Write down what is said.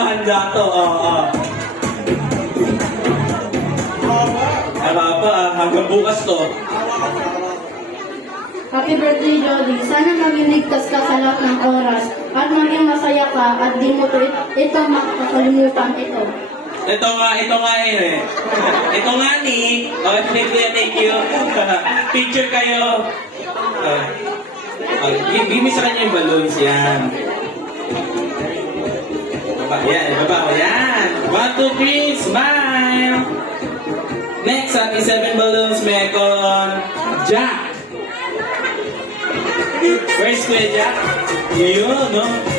handa to. Hanggang bukas to. Happy birthday, Jody. Sana maging ligtas ka sa lahat ng oras at maging masaya ka at di mo ito makakalimutan ito. Ito nga eh. Ito nga ni. Thank you. Picture kayo. Give me sa kanya yung balloons yan. Baba. Yan. 1, 2, 3, smile. Next, ating 7 balloons, meron Jack. Where's Kuya Jack? Yun, no?